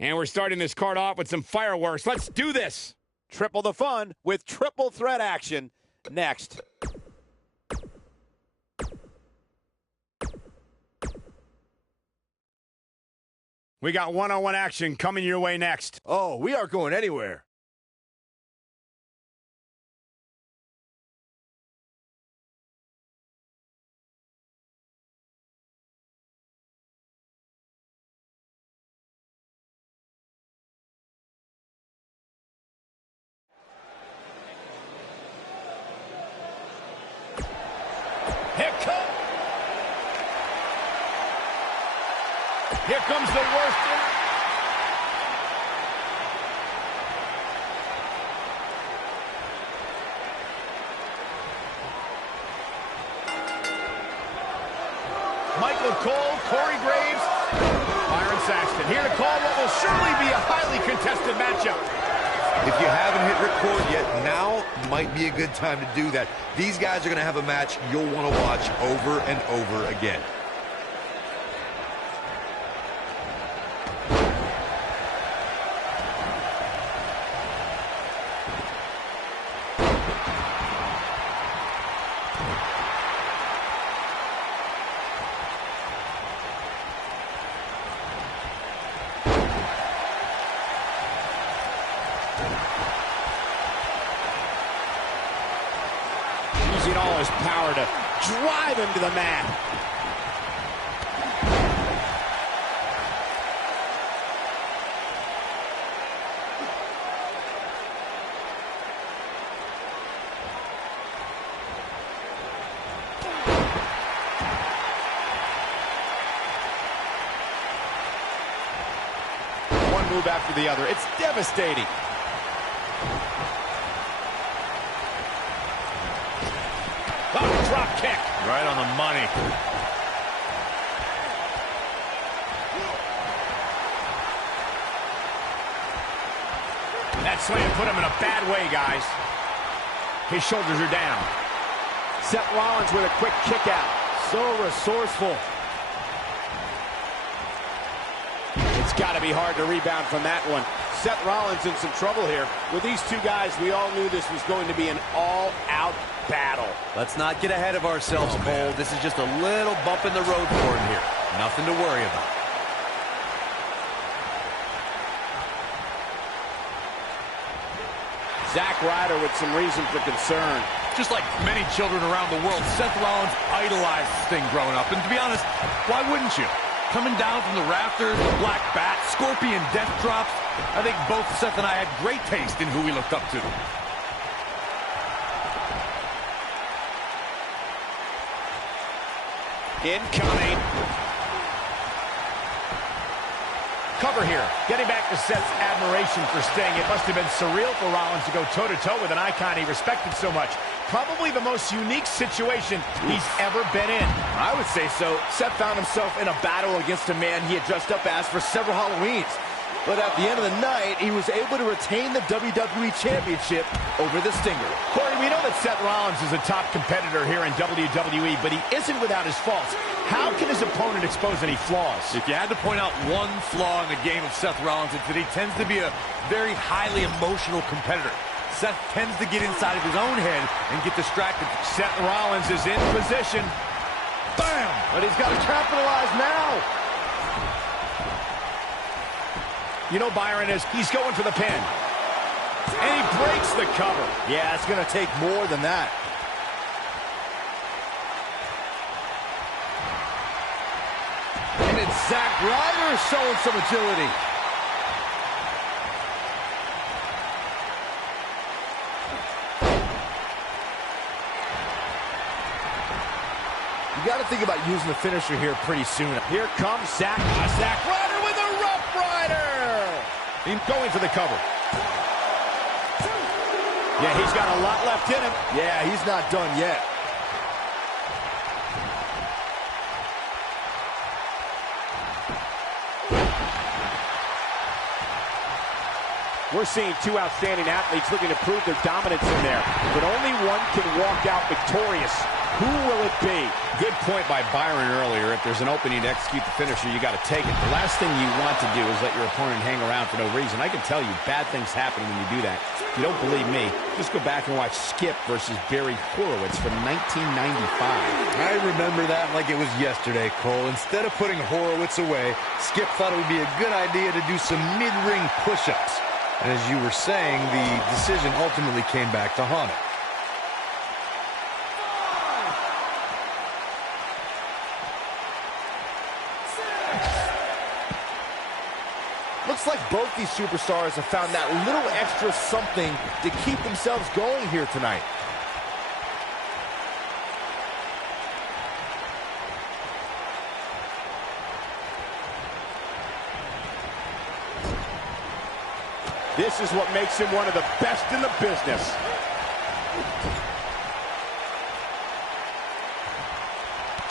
And we're starting this card off with some fireworks. Let's do this. Triple the fun with triple threat action next. We got one-on-one action coming your way next. Oh, we aren't going anywhere. Here comes the worst. Michael Cole, Corey Graves, Byron Saxton here to call what will surely be a highly contested matchup. If you haven't hit record yet, now might be a good time to do that. These guys are going to have a match you'll want to watch over and over again. Using all his power to drive him to the mat. One move after the other. It's devastating. Oh, drop kick. Right on the money. That slam put him in a bad way, guys. His shoulders are down. Seth Rollins with a quick kick out. So resourceful. It's got to be hard to rebound from that one. Seth Rollins in some trouble here. With these two guys, we all knew this was going to be an all-out battle. Let's not get ahead of ourselves, Cole. This is just a little bump in the road for him here. Nothing to worry about. Zack Ryder with some reason for concern. Just like many children around the world, Seth Rollins idolized Sting growing up. And to be honest, why wouldn't you? Coming down from the rafters, the black bat, scorpion death drops. I think both Seth and I had great taste in who we looked up to. Incoming. Cover here. Getting back to Seth's admiration for Sting. It must have been surreal for Rollins to go toe-to-toe with an icon he respected so much. Probably the most unique situation he's ever been in. I would say so. Seth found himself in a battle against a man he had dressed up as for several Halloweens. But at the end of the night, he was able to retain the WWE Championship over the Stinger. Corey, we know that Seth Rollins is a top competitor here in WWE, but he isn't without his faults. How can his opponent expose any flaws? If you had to point out one flaw in the game of Seth Rollins, it's that he tends to be a very highly emotional competitor. Seth tends to get inside of his own head and get distracted. Seth Rollins is in position. Bam! But he's got to capitalize now. You know Byron he's going for the pin. And he breaks the cover. Yeah, it's going to take more than that. And it's Zack Ryder showing some agility. You got to think about using the finisher here pretty soon. Here comes Zack Ryder with a Rough Rider. He's going for the cover. Yeah, he's got a lot left in him. Yeah, he's not done yet. We're seeing two outstanding athletes looking to prove their dominance in there, but only one can walk out victorious. Who will it be? Good point by Byron earlier. If there's an opening to execute the finisher, you got to take it. The last thing you want to do is let your opponent hang around for no reason. I can tell you, bad things happen when you do that. If you don't believe me, just go back and watch Skip versus Barry Horowitz from 1995. I remember that like it was yesterday, Cole. Instead of putting Horowitz away, Skip thought it would be a good idea to do some mid-ring push-ups. And as you were saying, the decision ultimately came back to haunt him. Looks like both these superstars have found that little extra something to keep themselves going here tonight. This is what makes him one of the best in the business.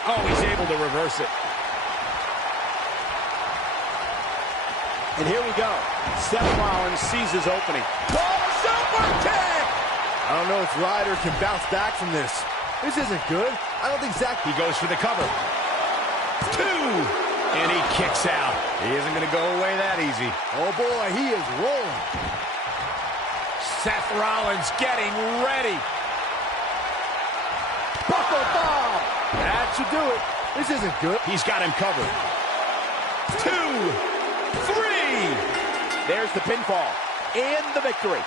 Oh, he's able to reverse it. And here we go. Seth Rollins sees his opening. Oh, super kick! I don't know if Ryder can bounce back from this. This isn't good. I don't think Zach... He goes for the cover. 2! And he kicks out. He isn't going to go away that easy. Oh, boy, he is rolling. Seth Rollins getting ready. Buckle bomb! That should do it. This isn't good. He's got him covered. 2, 3. There's the pinfall and the victory.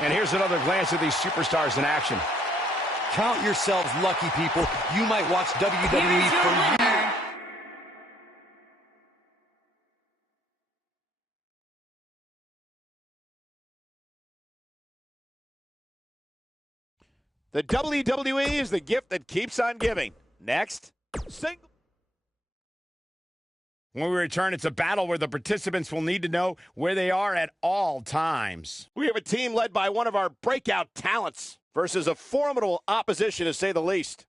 And here's another glance at these superstars in action. Count yourselves lucky, people. You might watch WWE for years. The WWE is the gift that keeps on giving. Next, single. When we return, it's a battle where the participants will need to know where they are at all times. We have a team led by one of our breakout talents versus a formidable opposition, to say the least.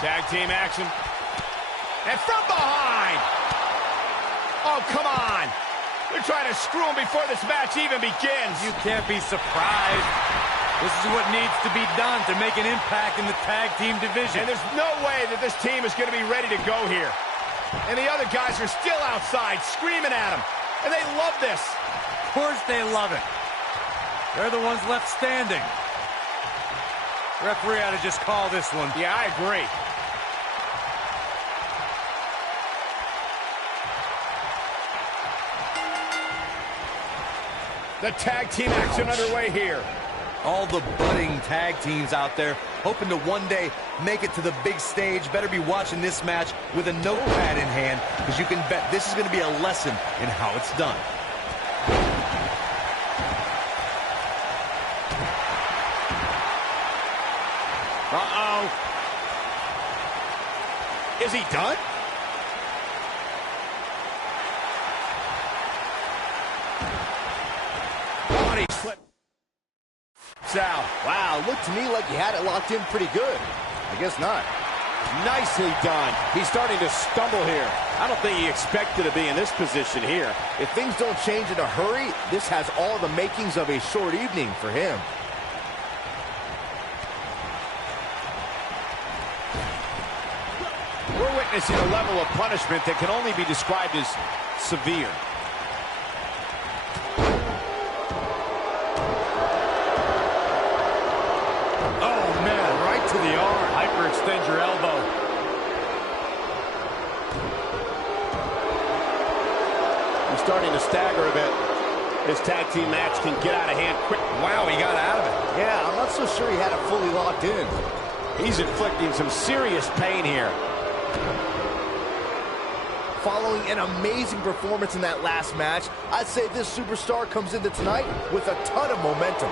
Tag team action. And from behind. Oh, come on. They're trying to screw him before this match even begins. You can't be surprised. This is what needs to be done to make an impact in the tag team division. And there's no way that this team is going to be ready to go here. And the other guys are still outside screaming at him. And they love this. Of course they love it. They're the ones left standing. Referee ought to just call this one. Yeah, I agree. The tag team action underway here. All the budding tag teams out there hoping to one day make it to the big stage better be watching this match with a notepad in hand, because you can bet this is going to be a lesson in how it's done. Uh-oh. Is he done? Body slip. Sal. Wow, looked to me like he had it locked in pretty good. I guess not. Nicely done. He's starting to stumble here. I don't think he expected to be in this position here. If things don't change in a hurry, this has all the makings of a short evening for him. We're witnessing a level of punishment that can only be described as severe. Oh, man, right to the arm. Hyperextend your elbow. He's starting to stagger a bit. This tag team match can get out of hand quick. Wow, he got out of it. Yeah, I'm not so sure he had it fully locked in. He's inflicting some serious pain here. following an amazing performance in that last match. I'd say this superstar comes into tonight with a ton of momentum.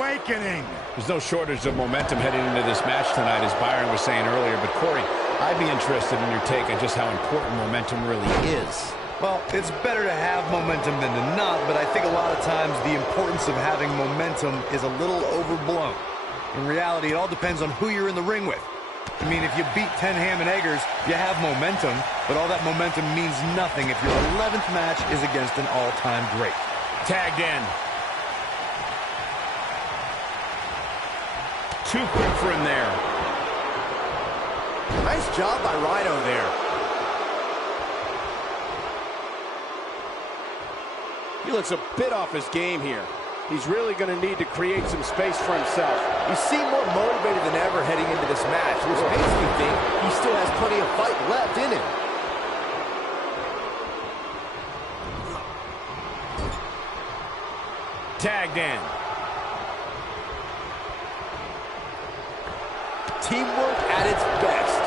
Awakening. There's no shortage of momentum heading into this match tonight, as Byron was saying earlier. But Corey, I'd be interested in your take on just how important momentum really is. Well, it's better to have momentum than to not, but I think a lot of times the importance of having momentum is a little overblown. In reality, it all depends on who you're in the ring with. I mean, if you beat 10 ham and eggers, you have momentum, but all that momentum means nothing if your 11th match is against an all-time great. Tagged in. Too quick for him there. Nice job by Rhino there. He looks a bit off his game here. He's really going to need to create some space for himself. He seemed more motivated than ever heading into this match, which makes me think he still has plenty of fight left in him. Tagged in. Teamwork at its best.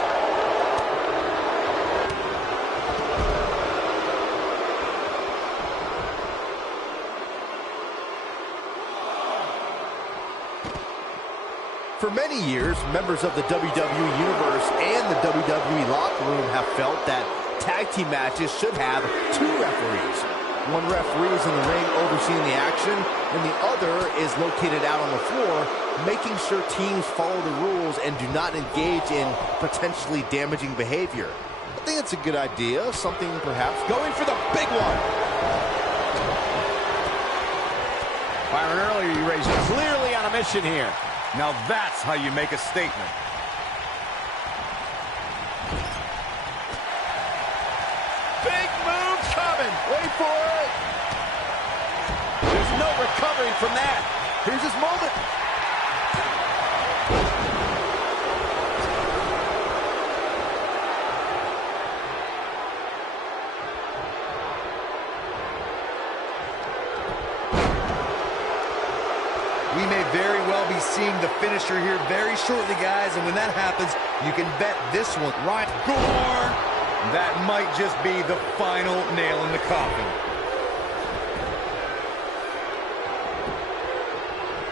For many years, members of the WWE Universe and the WWE locker room have felt that tag team matches should have two referees. One referee is in the ring overseeing the action, and the other is located out on the floor, making sure teams follow the rules and do not engage in potentially damaging behavior. I think it's a good idea, something perhaps going for the big one. Byron, earlier you raised clearly on a mission here. Now that's how you make a statement. Big move coming. Wait for it. There's no recovering from that. Here's his moment. We may very well be seeing the finisher here very shortly, guys, and when that happens, you can bet this one, right, Gore, that might just be the final nail in the coffin.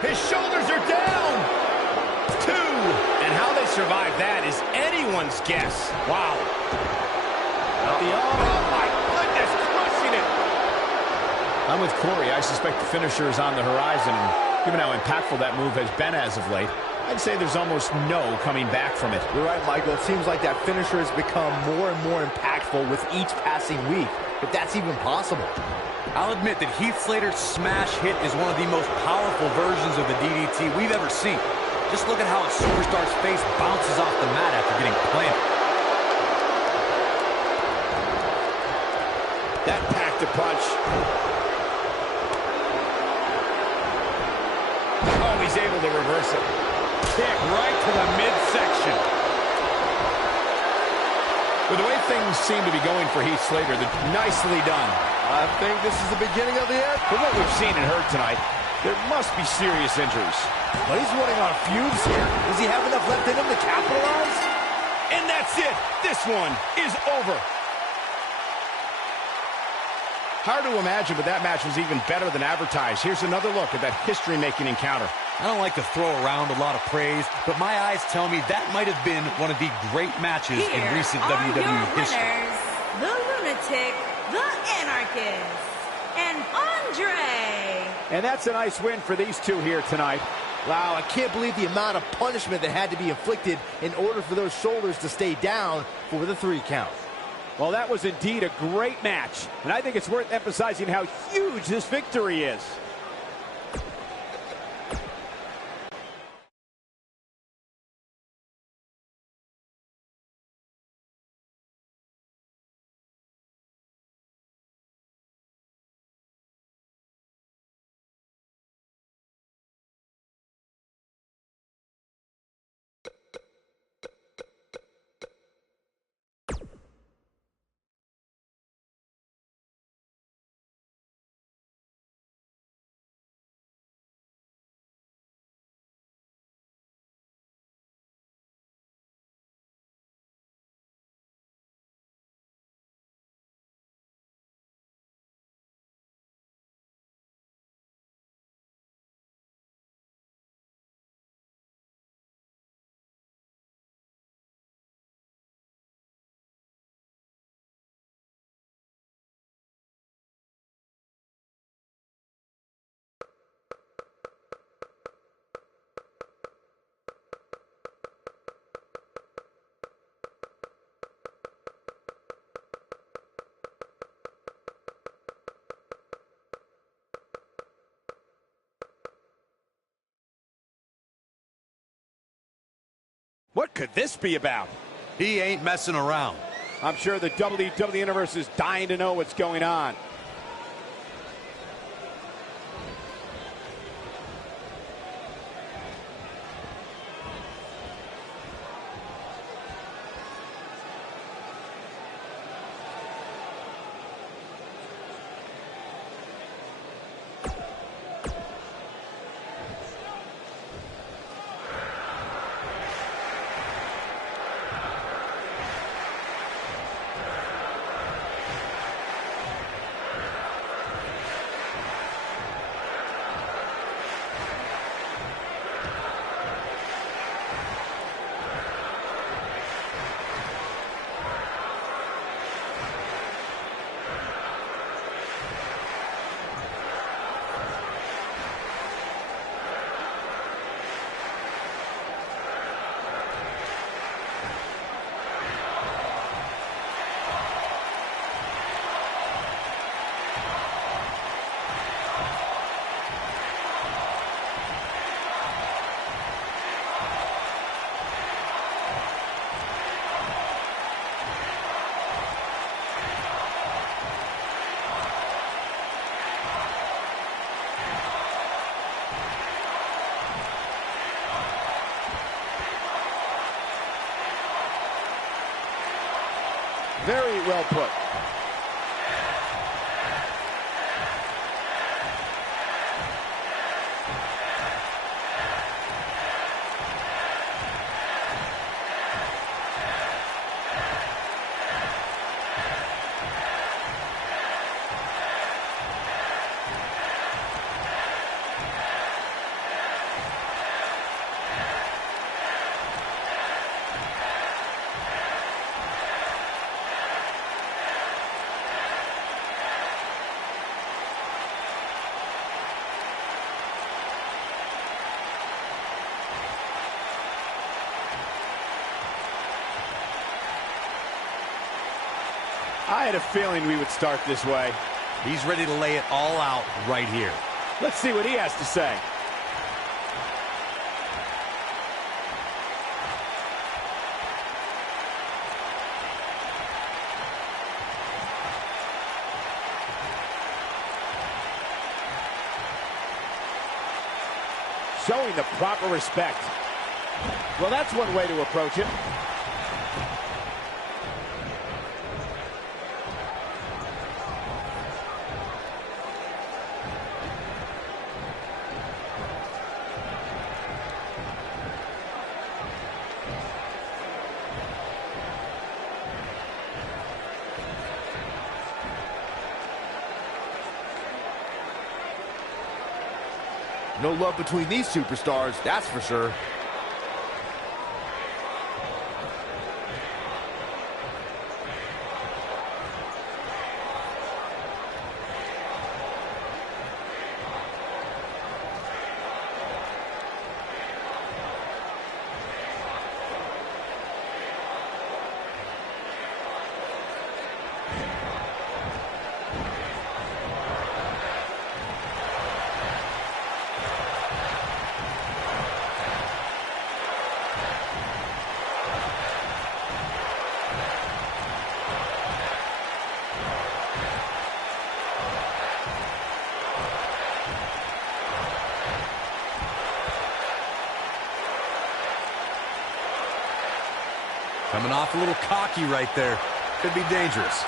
His shoulders are down. 2. And how they survived that is anyone's guess. Wow. Oh my goodness, crushing it. I'm with Corey. I suspect the finisher is on the horizon. And given how impactful that move has been as of late, I'd say there's almost no coming back from it. You're right, Michael. It seems like that finisher has become more and more impactful with each passing week, if that's even possible. I'll admit that Heath Slater's smash hit is one of the most powerful versions of the DDT we've ever seen. Just look at how a superstar's face bounces off the mat after getting planted. That packed a punch. Oh, he's able to reverse it. Kick right to the midsection. With the way things seem to be going for Heath Slater, nicely done. I think this is the beginning of the end. From what we've seen and heard tonight, there must be serious injuries. But he's running on fumes here. Does he have enough left in him to capitalize? And that's it. This one is over. Hard to imagine, but that match was even better than advertised. Here's another look at that history-making encounter. I don't like to throw around a lot of praise, but my eyes tell me that might have been one of the great matches in recent WWE history. Winners, the Lunatic, the Anarchist, and Andre. And that's a nice win for these two here tonight. Wow, I can't believe the amount of punishment that had to be inflicted in order for those shoulders to stay down for the 3 count. Well, that was indeed a great match. And I think it's worth emphasizing how huge this victory is. What could this be about? He ain't messing around. I'm sure the WWE Universe is dying to know what's going on. Very well put. I had a feeling we would start this way. He's ready to lay it all out right here. Let's see what he has to say. Showing the proper respect. Well, that's one way to approach it. No love between these superstars, that's for sure. Coming off a little cocky right there. Could be dangerous.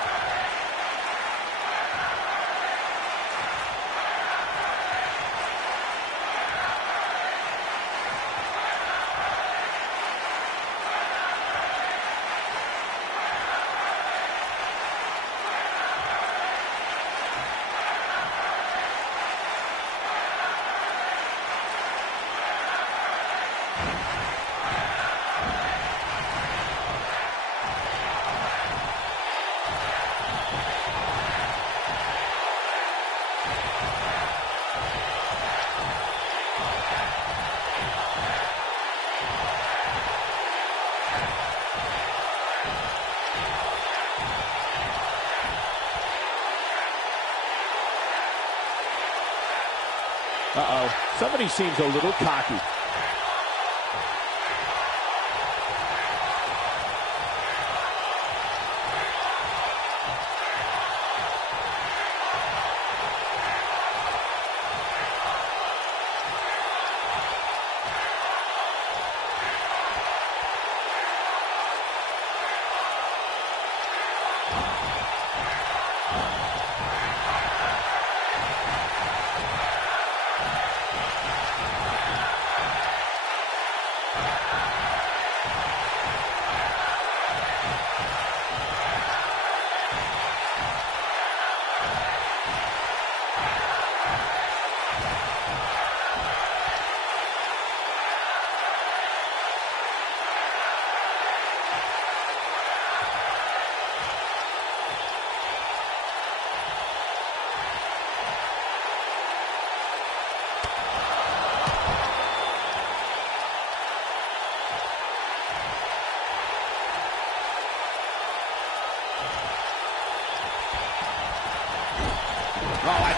Uh-oh. Somebody seems a little cocky.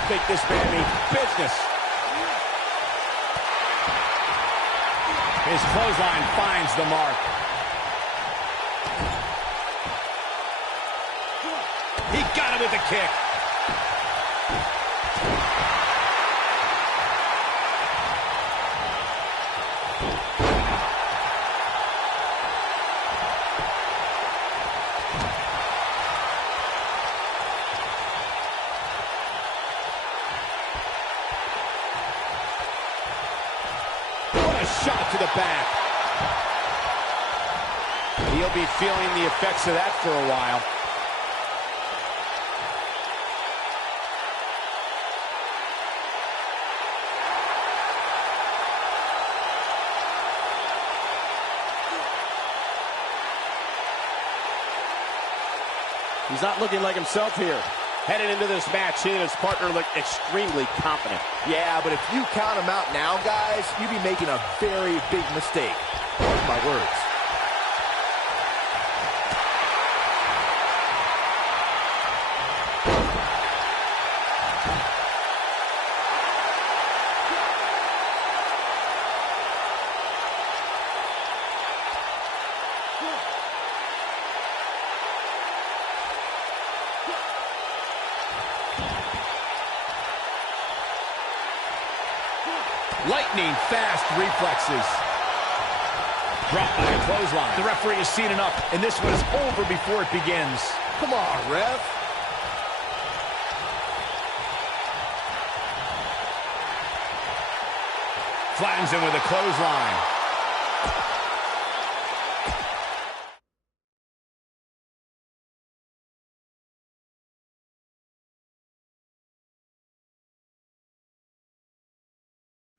think this man means business. His clothesline finds the mark. He got him with the kick. Shot to the back. He'll be feeling the effects of that for a while. He's not looking like himself here. Headed into this match, he and his partner look extremely confident. Yeah, but if you count him out now, guys, you'd be making a very big mistake. Mark my words. Lightning fast reflexes. Dropped by a clothesline. The referee has seen enough, and this one is over before it begins. Come on, ref. Flattens him with a clothesline.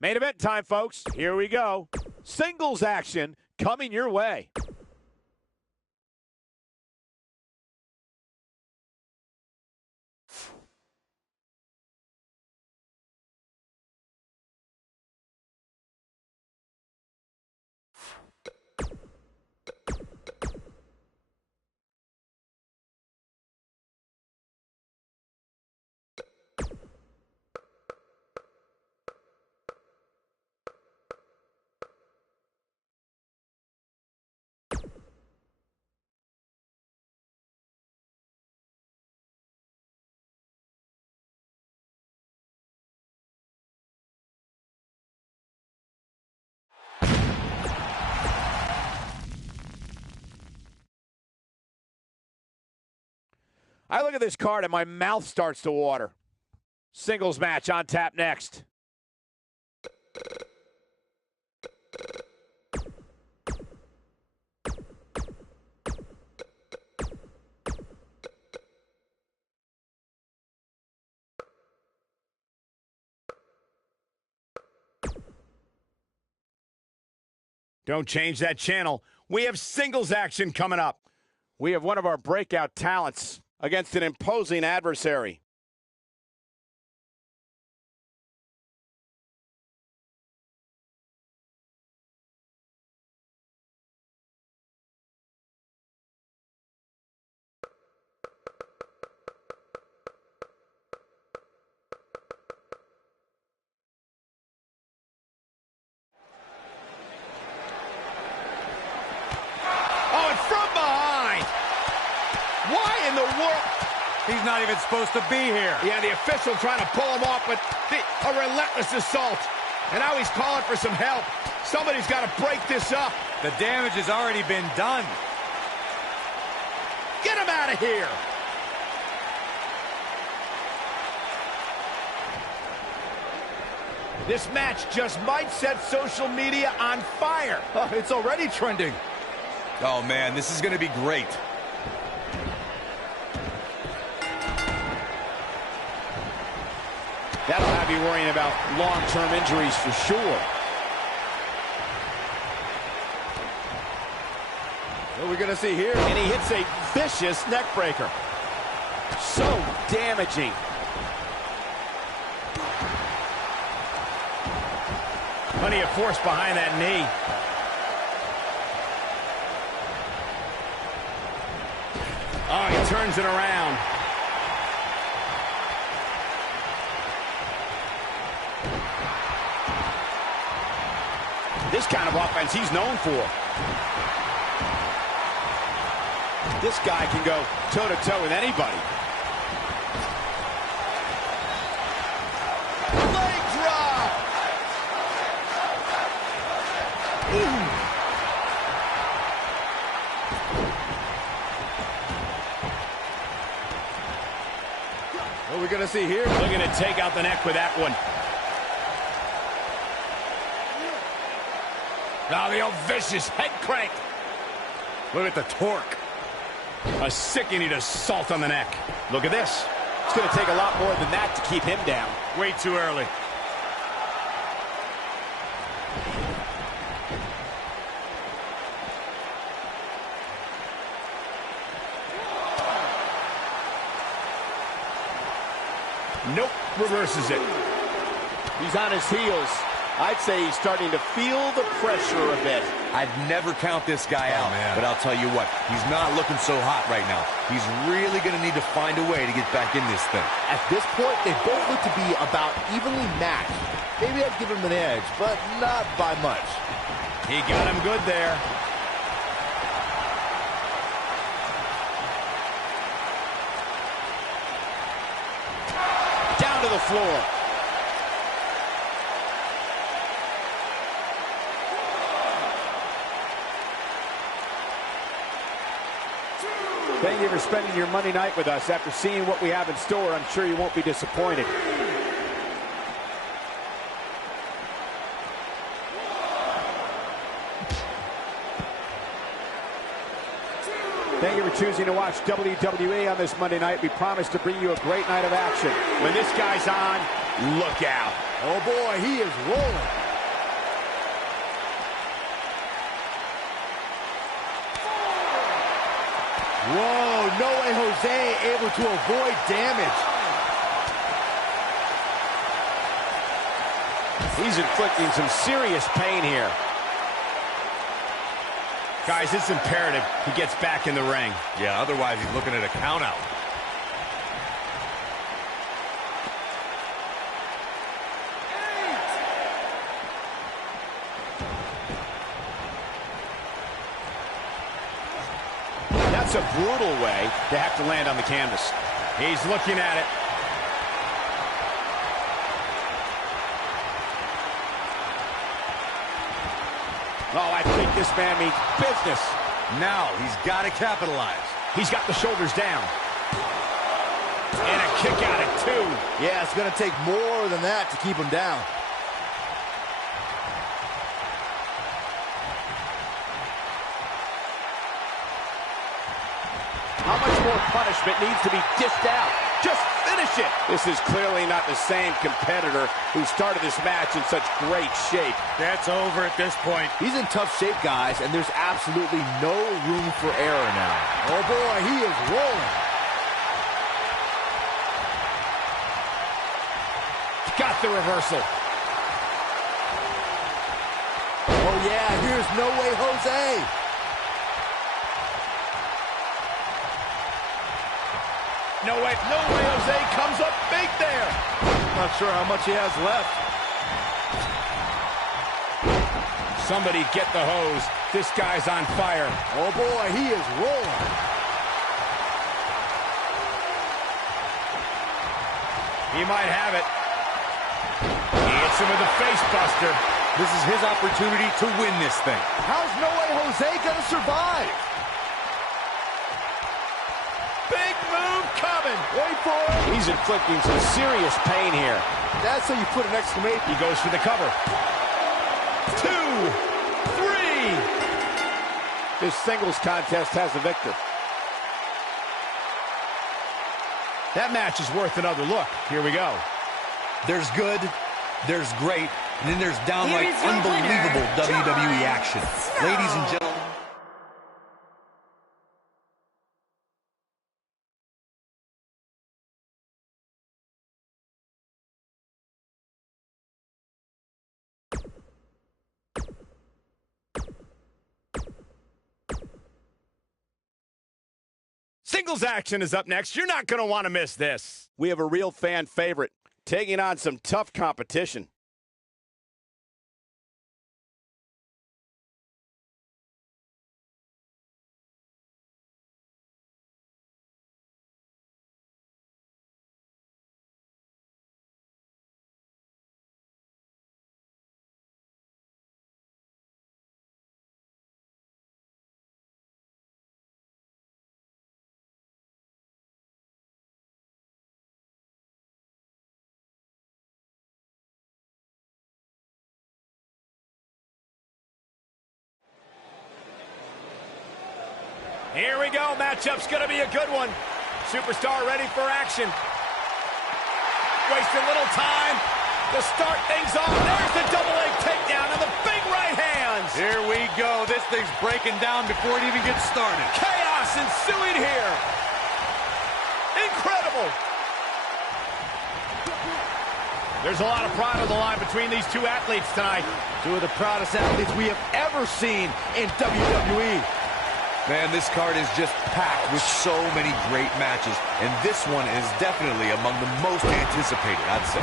Main event time, folks. Here we go. Singles action coming your way. I look at this card and my mouth starts to water. Singles match on tap next. Don't change that channel. We have singles action coming up. We have one of our breakout talents against an imposing adversary. He's not even supposed to be here. Yeah, the official trying to pull him off, but a relentless assault. And now he's calling for some help. Somebody's got to break this up. The damage has already been done. Get him out of here. This match just might set social media on fire. Oh, it's already trending. Oh, man, this is going to be great. That'll have you worrying about long-term injuries for sure. What are we going to see here? And he hits a vicious neck breaker. So damaging. Plenty of force behind that knee. Oh, he turns it around. kind of offense he's known for. This guy can go toe-to-toe with anybody. Leg drop! Ooh. What are we going to see here? Looking to take out the neck with that one. Now the old vicious head crank. Look at the torque. A sickening assault on the neck. Look at this. It's going to take a lot more than that to keep him down. Way too early. Nope, reverses it. He's on his heels. I'd say he's starting to feel the pressure a bit. I'd never count this guy out, but I'll tell you what, he's not looking so hot right now. He's really going to need to find a way to get back in this thing. At this point, they both look to be about evenly matched. Maybe I'd give him an edge, but not by much. He got him good there. Down to the floor. Thank you for spending your Monday night with us. After seeing what we have in store, I'm sure you won't be disappointed. Thank you for choosing to watch WWE on this Monday night. We promise to bring you a great night of action. When this guy's on, look out. Oh boy, he is rolling. Whoa, no way Jose able to avoid damage. He's inflicting some serious pain here. Guys, it's imperative he gets back in the ring. Yeah, otherwise he's looking at a count out. That's a brutal way to have to land on the canvas. He's looking at it. Oh, I think this man means business. Now he's got to capitalize. He's got the shoulders down. And a kick out at 2. Yeah, it's going to take more than that to keep him down. How much more punishment needs to be dished out? Just finish it. This is clearly not the same competitor who started this match in such great shape. That's over at this point. He's in tough shape, guys, and there's absolutely no room for error now. Oh, boy, he is rolling. Got the reversal. Oh, yeah, here's No Way Jose. No way Jose comes up big there. Not sure how much he has left. Somebody get the hose. This guy's on fire. Oh, boy, he is rolling. He might have it. He hits him with a face buster. This is his opportunity to win this thing. How's No Way Jose going to survive? Big move coming. Wait for it. He's inflicting some serious pain here. That's how you put an exclamation. He goes for the cover. 2, 3. This singles contest has a victor. That match is worth another look. Here we go. There's good, there's great, and then there's downright Here is your unbelievable winner, WWE Jon action. Snow. Ladies and gentlemen. Singles action is up next. You're not going to want to miss this. We have a real fan favorite taking on some tough competition. Here we go. Matchup's going to be a good one. Superstar ready for action. Wasting little time to start things off. There's the double leg takedown and the big right hands. Here we go. This thing's breaking down before it even gets started. Chaos ensuing here. Incredible. There's a lot of pride on the line between these two athletes tonight. Two of the proudest athletes we have ever seen in WWE. Man, this card is just packed with so many great matches, and this one is definitely among the most anticipated, I'd say.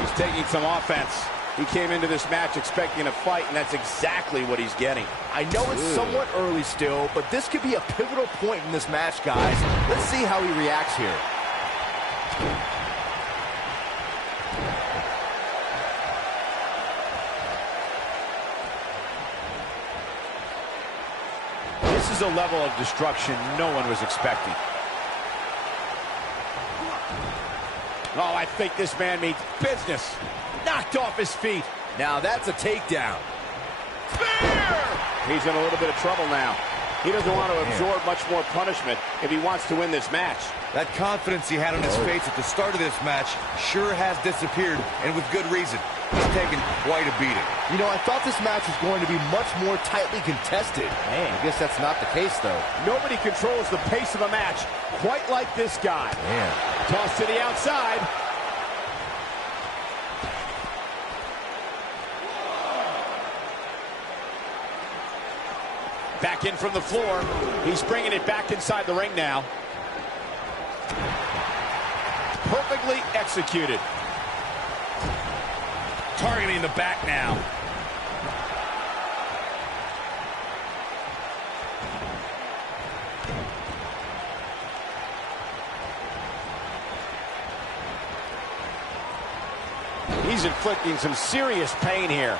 He's taking some offense. He came into this match expecting a fight, and that's exactly what he's getting. I know it's somewhat early still, but this could be a pivotal point in this match, guys. Let's see how he reacts here. This is a level of destruction no one was expecting. Oh, I think this man means business. Knocked off his feet. Now that's a takedown. Spear! He's in a little bit of trouble now. He doesn't want to absorb much more punishment if he wants to win this match. That confidence he had on his face at the start of this match sure has disappeared, and with good reason. He's taken quite a beating. You know, I thought this match was going to be much more tightly contested. Man, I guess that's not the case, though. Nobody controls the pace of a match quite like this guy. Man. Toss to the outside. Back in from the floor. He's bringing it back inside the ring now. Perfectly executed. Targeting the back now. He's inflicting some serious pain here.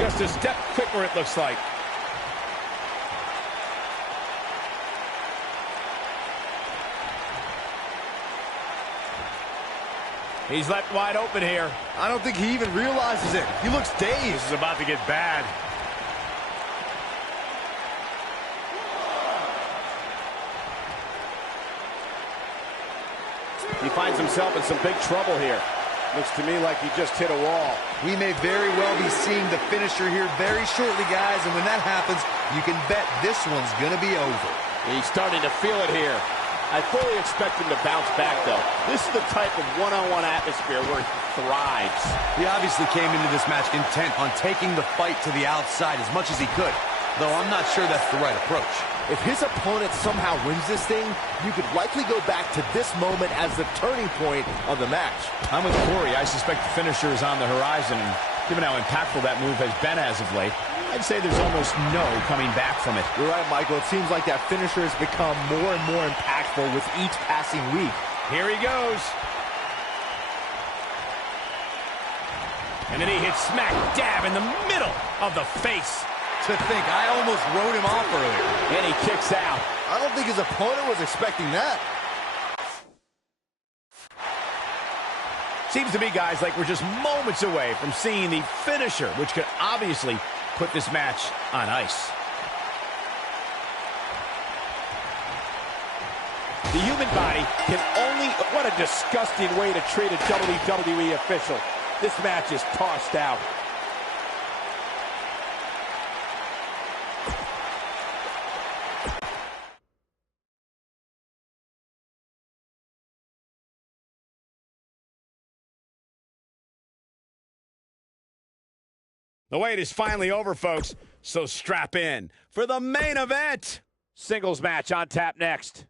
Just a step quicker, it looks like. He's left wide open here. I don't think he even realizes it. He looks dazed. This is about to get bad. He finds himself in some big trouble here. Looks to me like he just hit a wall. We may very well be seeing the finisher here very shortly, guys, and when that happens, you can bet this one's going to be over. He's starting to feel it here. I fully expect him to bounce back, though. This is the type of one-on-one atmosphere where he thrives. He obviously came into this match intent on taking the fight to the outside as much as he could, though I'm not sure that's the right approach. If his opponent somehow wins this thing, you could likely go back to this moment as the turning point of the match. I'm with Corey. I suspect the finisher is on the horizon, and given how impactful that move has been as of late, I'd say there's almost no coming back from it. You're right, Michael. It seems like that finisher has become more and more impactful with each passing week. Here he goes. And then he hits smack dab in the middle of the face. To think, I almost wrote him off earlier. And he kicks out. I don't think his opponent was expecting that. Seems to me, guys, like we're just moments away from seeing the finisher, which could obviously put this match on ice. The human body can only... What a disgusting way to treat a WWE official. This match is tossed out. The wait is finally over, folks, so strap in for the main event. Singles match on tap next.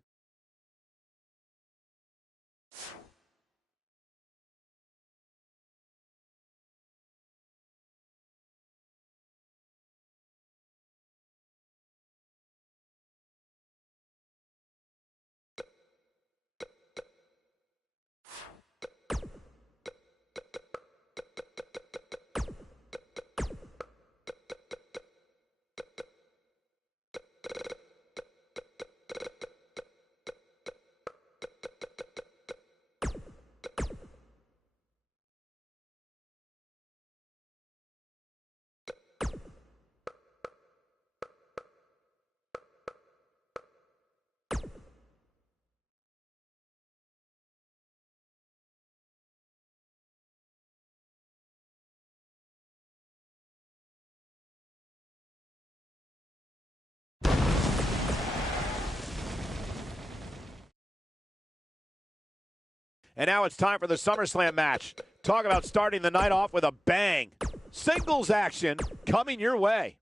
And now it's time for the SummerSlam match. Talk about starting the night off with a bang. Singles action coming your way.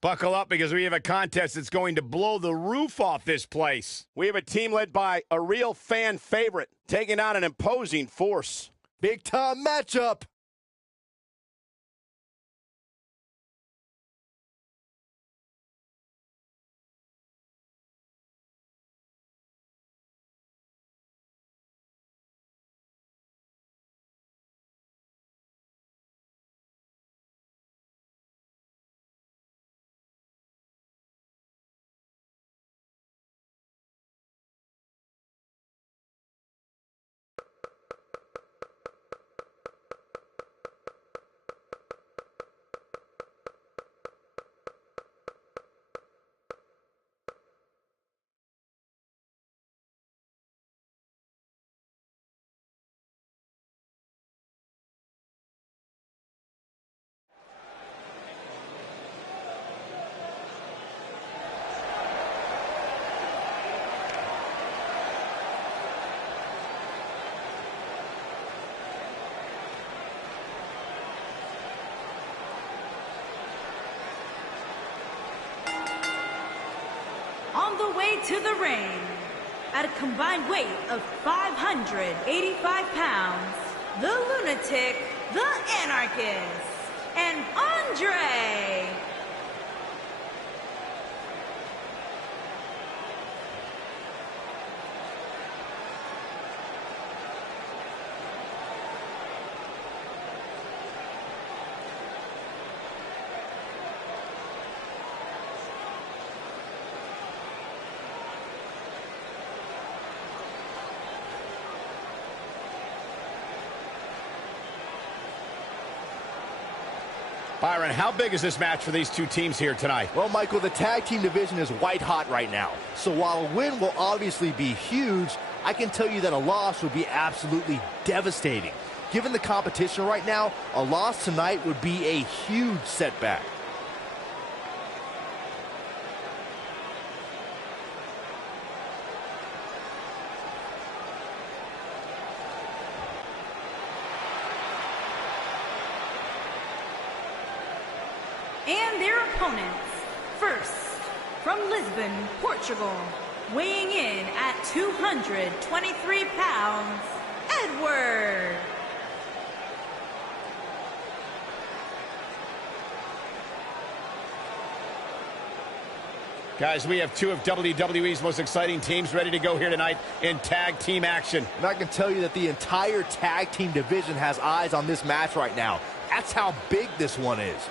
Buckle up because we have a contest that's going to blow the roof off this place. We have a team led by a real fan favorite, taking on an imposing force. Big time matchup. On the way to the ring, at a combined weight of 585 pounds, the Lunatic, the Anarchist, and Andre. Byron, how big is this match for these two teams here tonight? Well, Michael, the tag team division is white hot right now. So while a win will obviously be huge, I can tell you that a loss would be absolutely devastating. Given the competition right now, a loss tonight would be a huge setback. And their opponents, first, from Lisbon, Portugal, weighing in at 223 pounds, Edward. Guys, we have two of WWE's most exciting teams ready to go here tonight in tag team action. And I can tell you that the entire tag team division has eyes on this match right now. That's how big this one is.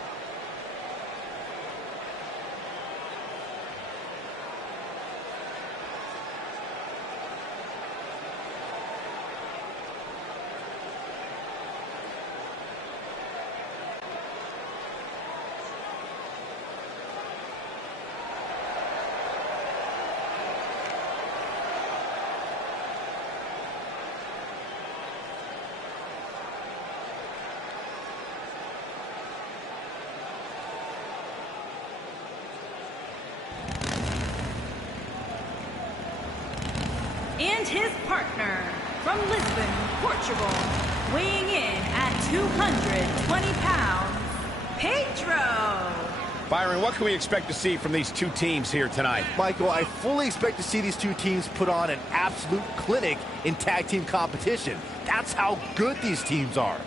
And his partner, from Lisbon, Portugal, weighing in at 220 pounds, Pedro. Byron, what can we expect to see from these two teams here tonight? Michael, I fully expect to see these two teams put on an absolute clinic in tag team competition. That's how good these teams are.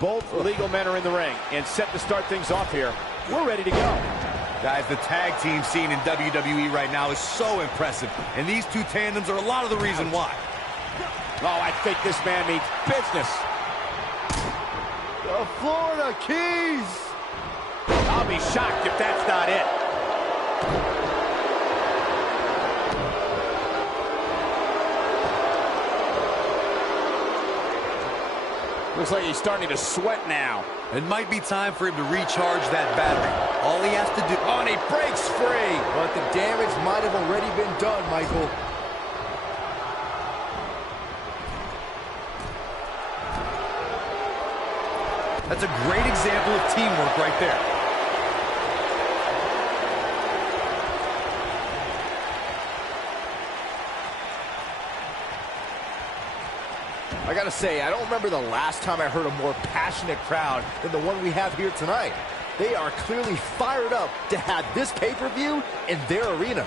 Both legal men are in the ring and set to start things off here. We're ready to go. Guys, the tag team scene in WWE right now is so impressive, and these two tandems are a lot of the reason why. Oh, I think this man means business. The Florida Keys. I'll be shocked if that's not it. Looks like he's starting to sweat now. It might be time for him to recharge that battery. All he has to do... Oh, and he breaks free. But the damage might have already been done, Michael. That's a great example of teamwork right there. I gotta say, I don't remember the last time I heard a more passionate crowd than the one we have here tonight. They are clearly fired up to have this pay-per-view in their arena.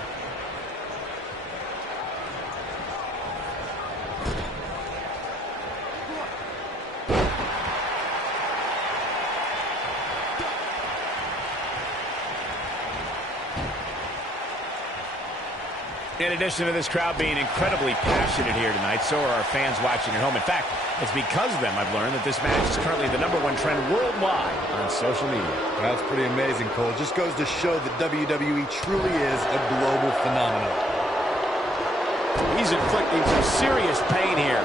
In addition to this crowd being incredibly passionate here tonight, so are our fans watching at home. In fact, it's because of them I've learned that this match is currently the #1 trend worldwide on social media. That's pretty amazing, Cole. It just goes to show that WWE truly is a global phenomenon. He's inflicting some serious pain here.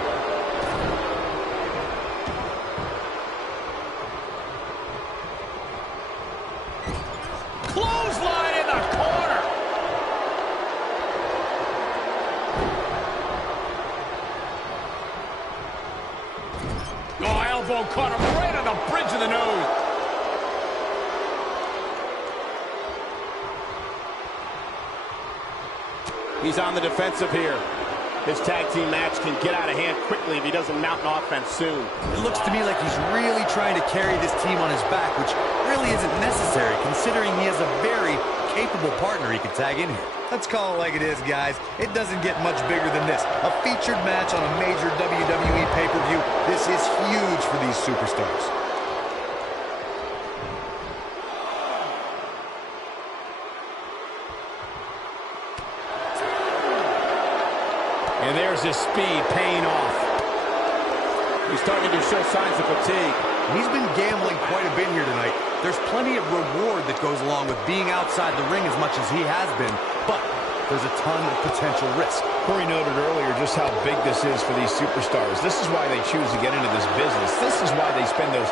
Clothesline in the corner. Oh, elbow caught him right on the bridge of the nose. He's on the defensive here. This tag team match can get out of hand quickly if he doesn't mount an offense soon. It looks to me like he's really trying to carry this team on his back, which really isn't necessary, considering he has a very capable partner he can tag in here. Let's call it like it is, guys. It doesn't get much bigger than this. A featured match on a major WWE pay-per-view. This is huge for these superstars. And there's his speed paying off. He's starting to show signs of fatigue. He's been gambling quite a bit here tonight. There's plenty of reward that goes along with being outside the ring as much as he has been, but there's a ton of potential risk. Corey noted earlier just how big this is for these superstars. This is why they choose to get into this business. This is why they spend those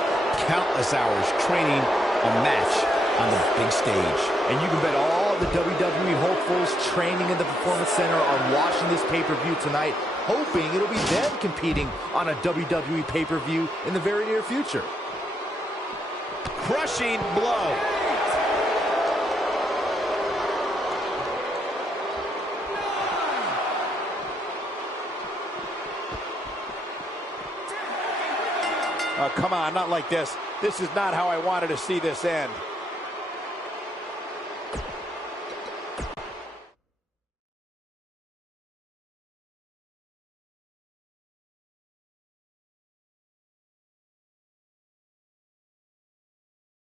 countless hours training a match on the big stage. And you can bet all the WWE hopefuls training in the Performance Center are watching this pay-per-view tonight, hoping it'll be them competing on a WWE pay-per-view in the very near future. Crushing blow. Oh, come on, not like this. This is not how I wanted to see this end.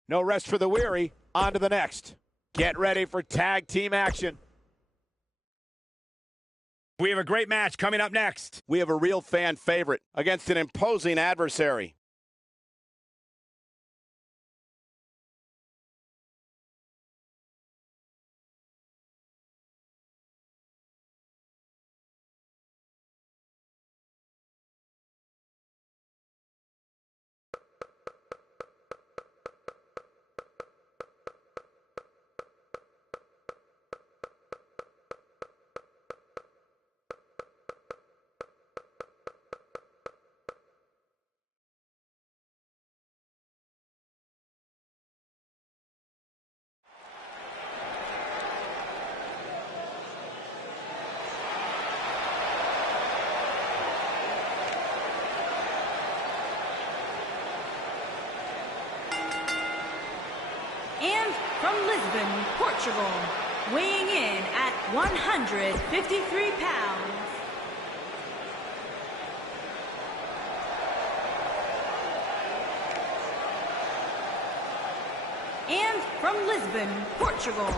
No rest for the weary. On to the next. Get ready for tag team action. We have a great match coming up next. We have a real fan favorite against an imposing adversary. And from Lisbon, Portugal, weighing in at 153 pounds, and from Lisbon, Portugal,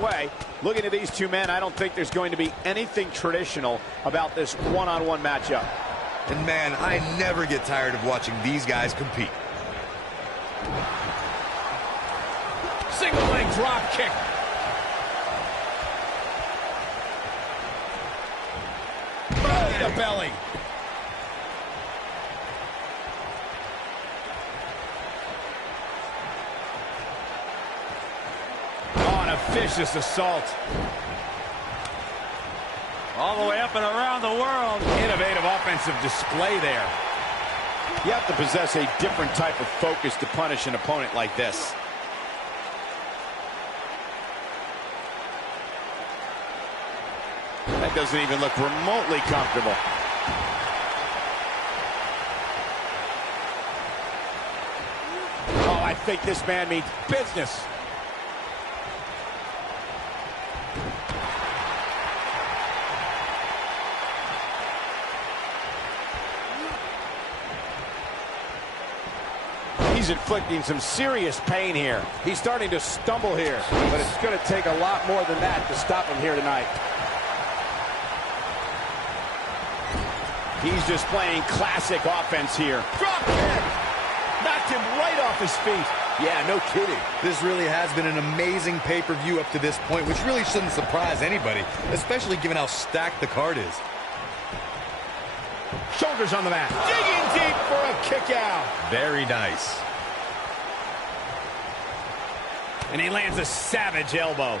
way, looking at these two men, I don't think there's going to be anything traditional about this one-on-one matchup. And man, I never get tired of watching these guys compete. Single leg drop kick. Belly to belly. Oh, and a vicious assault. All the way up and around the world. Innovative offensive display there. You have to possess a different type of focus to punish an opponent like this. That doesn't even look remotely comfortable. Oh, I think this man means business. He's inflicting some serious pain here. He's starting to stumble here, but it's going to take a lot more than that to stop him here tonight. He's just playing classic offense here. Drop kick! Knocked him right off his feet. Yeah, no kidding. This really has been an amazing pay-per-view up to this point, which really shouldn't surprise anybody, especially given how stacked the card is. Shoulders on the mat. Digging deep for a kick out. Very nice. And he lands a savage elbow.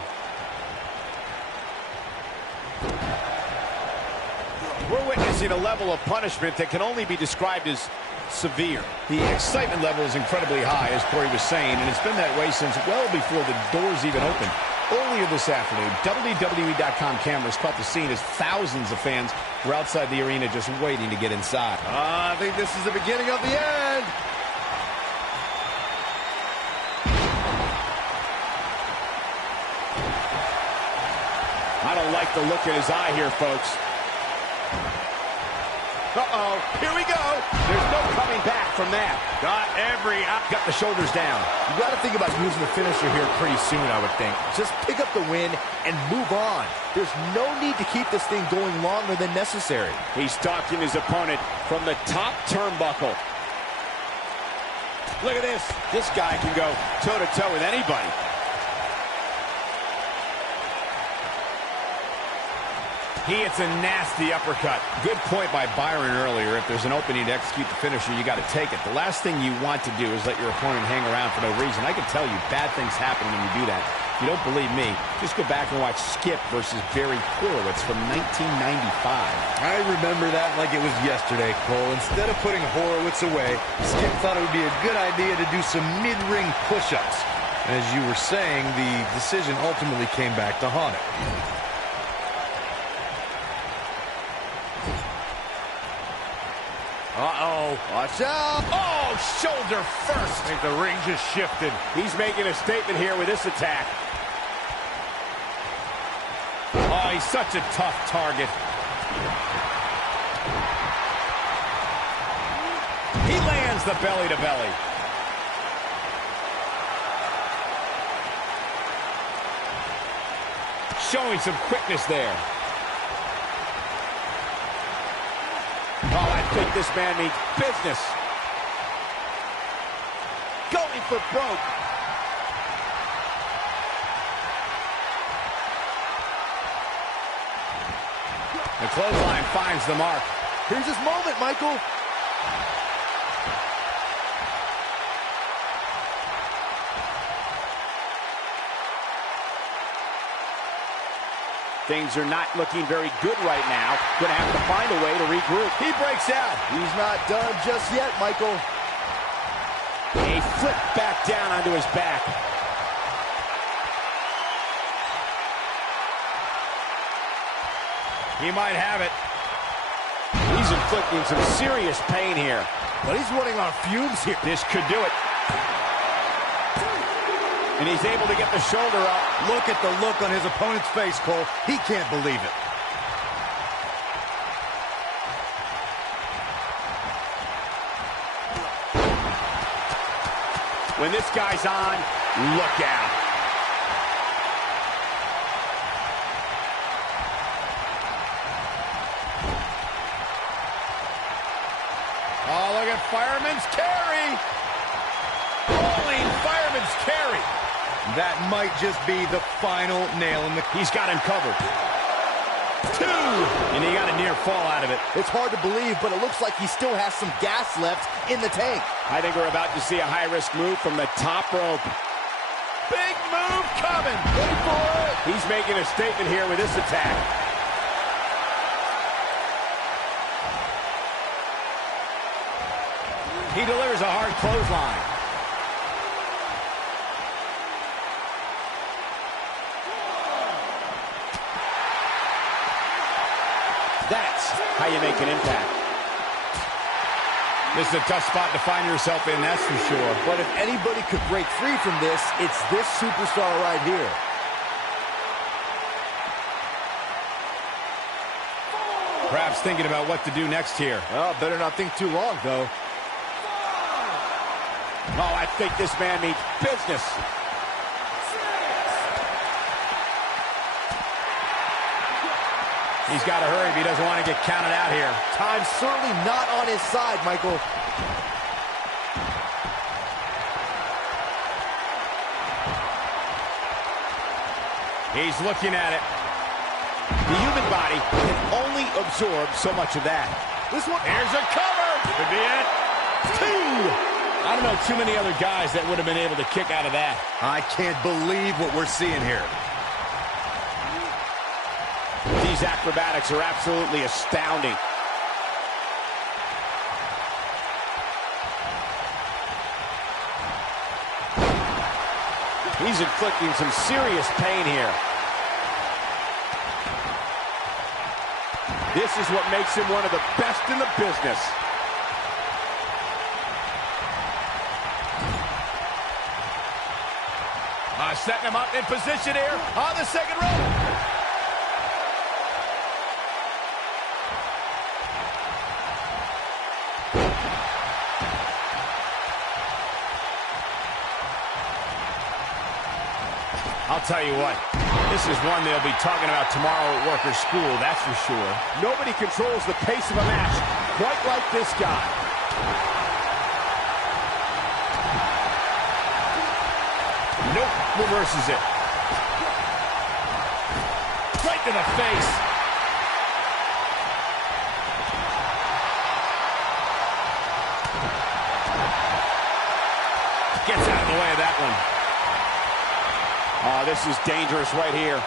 We're witnessing a level of punishment that can only be described as severe. The excitement level is incredibly high, as Corey was saying, and it's been that way since well before the doors even opened. Earlier this afternoon, WWE.com cameras caught the scene as thousands of fans were outside the arena just waiting to get inside. I think this is the beginning of the end. I don't like the look in his eye here, folks. Uh-oh, here we go. There's no coming back from that. Got the shoulders down. You got to think about using the finisher here pretty soon, I would think. Just pick up the win and move on. There's no need to keep this thing going longer than necessary. He's stalking his opponent from the top turnbuckle. Look at this. This guy can go toe-to-toe with anybody. He hits a nasty uppercut. Good point by Byron earlier. If there's an opening to execute the finisher, you got to take it. The last thing you want to do is let your opponent hang around for no reason. I can tell you bad things happen when you do that. If you don't believe me, just go back and watch Skip versus Barry Horowitz from 1995. I remember that like it was yesterday, Cole. Instead of putting Horowitz away, Skip thought it would be a good idea to do some mid-ring push-ups. As you were saying, the decision ultimately came back to haunt it. Uh-oh. Watch out. Oh, shoulder first. I think the ring just shifted. He's making a statement here with this attack. Oh, he's such a tough target. He lands the belly to belly. Showing some quickness there. Oh, I think this man means business. Going for broke. The clothesline finds the mark. Here's his moment, Michael. Things are not looking very good right now. Gonna have to find a way to regroup. He breaks out. He's not done just yet, Michael. A flip back down onto his back. He might have it. He's inflicting some serious pain here. But he's running on fumes here. This could do it. And he's able to get the shoulder up. Look at the look on his opponent's face, Cole. He can't believe it. When this guy's on, look out. fireman's carry. Rolling fireman's carry. That might just be the final nail in the... He's got him covered. 2. And he got a near fall out of it. It's hard to believe, but it looks like he still has some gas left in the tank. I think we're about to see a high-risk move from the top rope. Big move coming. Wait for it. He's making a statement here with this attack. He delivers a hard clothesline. That's how you make an impact. This is a tough spot to find yourself in, that's for sure. But if anybody could break free from this, it's this superstar right here. Perhaps thinking about what to do next here. Oh, better not think too long, though. Oh, I think this man means business. He's got to hurry if he doesn't want to get counted out here. Time's certainly not on his side, Michael. He's looking at it. The human body can only absorb so much of that. This one... Here's a cover. Could be it. 2. I don't know too many other guys that would have been able to kick out of that. I can't believe what we're seeing here. These acrobatics are absolutely astounding. He's inflicting some serious pain here. This is what makes him one of the best in the business. Setting him up in position here on the second rope. I'll tell you what, this is one they'll be talking about tomorrow at workers' school, that's for sure. Nobody controls the pace of a match quite like this guy. Nope, reverses it. Right to the face. Gets out of the way of that one. Oh, this is dangerous right here.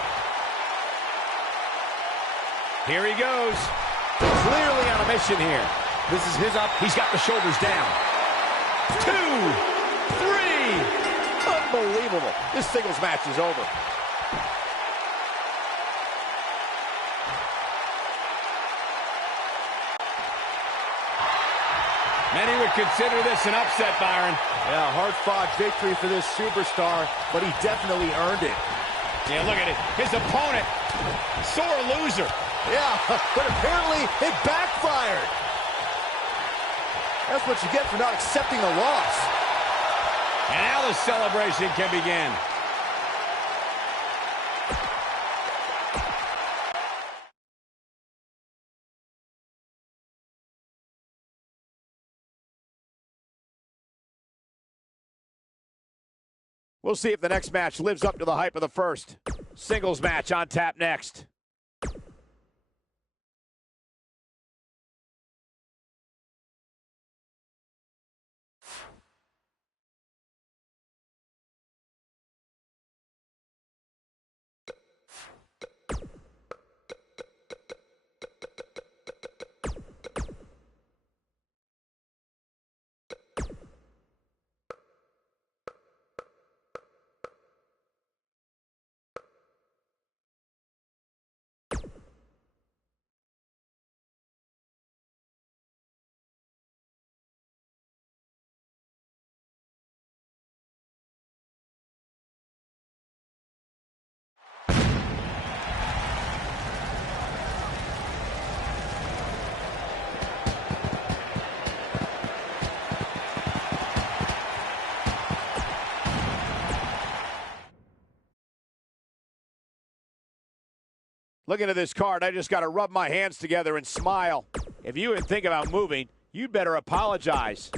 Here he goes. Clearly on a mission here. This is his up. He's got the shoulders down. 2, 3. Unbelievable. This singles match is over. Many would consider this an upset, Byron. Yeah, hard-fought victory for this superstar, but he definitely earned it. Yeah, look at it. His opponent, sore loser. Yeah, but apparently it backfired. That's what you get for not accepting a loss. And now the celebration can begin. We'll see if the next match lives up to the hype of the first. Singles match on tap next. Looking at this card, I just got to rub my hands together and smile. If you would think about moving, You'd better apologize.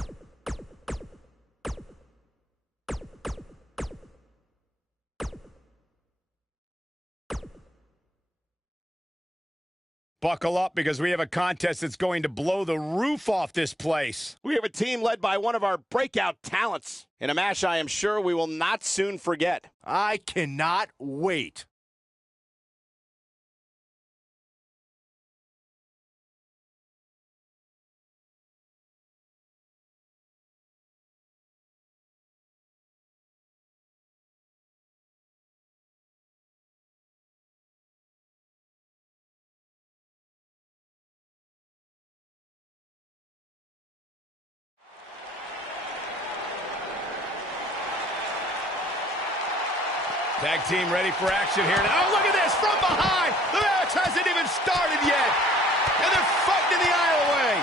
Buckle up, because we have a contest that's going to blow the roof off this place. We have a team led by one of our breakout talents in a match I am sure we will not soon forget. I cannot wait. Tag team ready for action here. Oh, look at this, from behind. The match hasn't even started yet. And they're fighting in the aisle away.